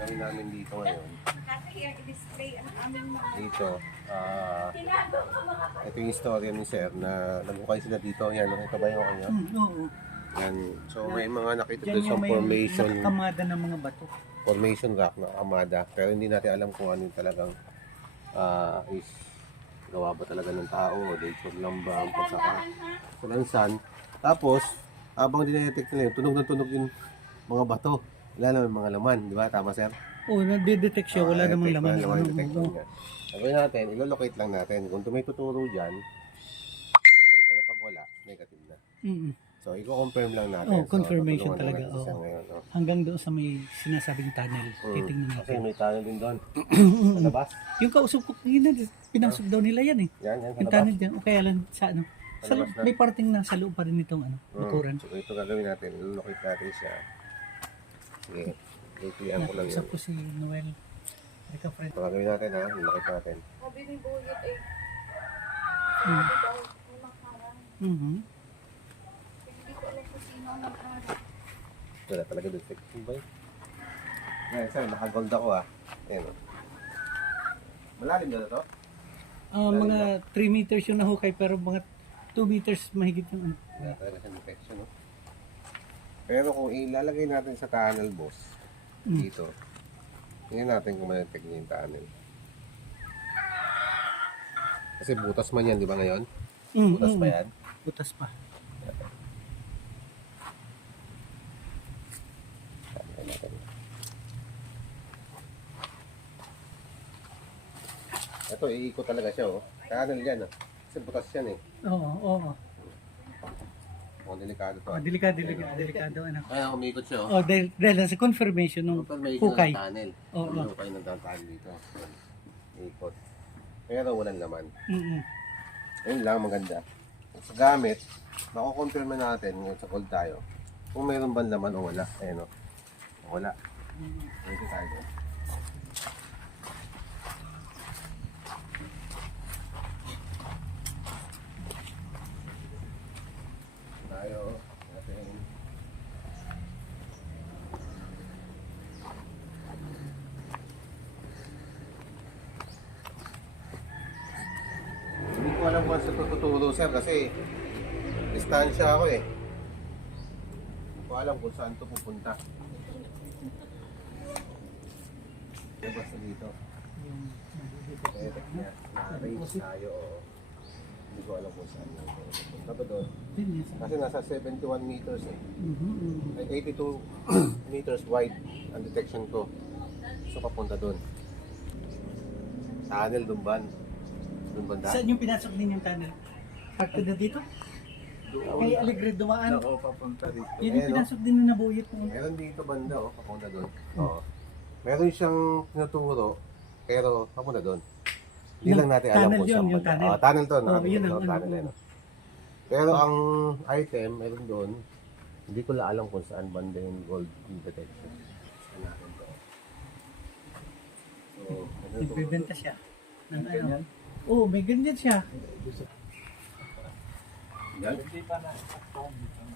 gagawin namin dito ngayon. i-display ang aming mga Dito, ito yung istorya ni Sir na nagukay sila dito. Yan, nakita ba yung kanya? Oo. Yan. So may mga nakita Diyan doon sa yung may formation, nakakamada ng mga bato. formation rock na kamada. Pero hindi natin alam kung ano yung talagang is gawa ba talaga ng tao o nature lang ba ang pagkakakulansan. Tapos, habang dinetect nila yun, tunog na tunog yung mga bato. Wala naman mga laman, di ba? Tama, Sir? Oo, nade-detect siya. Wala namang laman. Detect niya. Gawin natin, ilolocate lang natin. Kung may tuturo dyan, okay. Pero pag wala, negative na. Mm-mm. So, i-confirm lang natin. Oh, confirmation tutulungan talaga. natin siya Oo. ngayon, no? Hanggang doon sa may sinasabing tunnel. Titingnan Kasi natin. may tunnel din doon. Sa labas. Yung kausap ko kanina, pinasok daw nila yan eh. Yan, sa Yung labas. tunnel dyan. O kaya lang sa ano. Sa labas na. May parting nasa loob pa rin itong ano, bakuran. So, ito gagawin natin. Ilolocate natin siya. Sige. Ituyan ko lang Nakausap yun. ko si Noel. Rika friend. Ito gagawin natin, ha? Ilolocate natin. sabi ni Buyet eh. Mm. Sabi daw, may makarang. Mhm. Hindi ko alam kung sino ang makarang. Wala talaga doon. Ano ba yun? Yan, sir. Nakagold ako, ha? Ayan, o. Malalim na to? Mga 3 meters yung nahukay pero mga 2 meters mahigit yung ano. Wala talaga siyang detection, no? Pero kung ilalagay natin sa tunnel, boss, dito, tingnan natin kung ma-detect niya yung tunnel. Kasi butas man yan, di ba ngayon? Butas pa yan. Butas pa. Tingnan natin. Ito, iikot talaga siya, oh. Tunnel yan, oh. Kasi butas yan, eh. Oo, oo. Mukhang delikado to. Oh, delikado ano. Kaya umikot siya, Oh, oh. dahil sa confirmation ng Confirmation hukay. ng tunnel. Oo. Hukay ng tunnel dito. Ikot. Pero walang laman. Mm. Ayun lang, maganda. Sa gamit, makukonfirm natin ngayon sa gold tayo kung mayroon bang laman o wala. Ayan, o. Wala. Pwede tayo. Tayo. Natin. Hindi ko alam kung sa tuturo, sir, kasi distansya ako eh. Hindi ko alam kung saan to pupunta. Basta dito. Detect niya. Na-range tayo, oo. Hindi ko alam kung saan yun. Pupunta ba doon? Kasi nasa 71 meters eh. Ay, 82 meters wide ang detection ko. So papunta doon. Tunnel, Dumban. Doon banda. Saan yung pinasok din yung tunnel? Parted na dito? Kay Alegre dumaan. Ako papunta dito. Yun yung pinasok din na nabuyit mo. Meron dito banda, oh, papunta doon. Oo. Meron siyang tinuturo, pero papunta doon. Hindi lang natin alam Tunnel kung yun, saan yung banda. tunnel. Tunnel to, Oh, yun ang tunnel ano. yan. Pero ang item, meron doon, hindi ko lang alam kung saan banda yung gold detection. Saan natin to. So, Nagbebenta siya. Ng ano? Oo, may ganyan siya. Yan? Hindi pa na.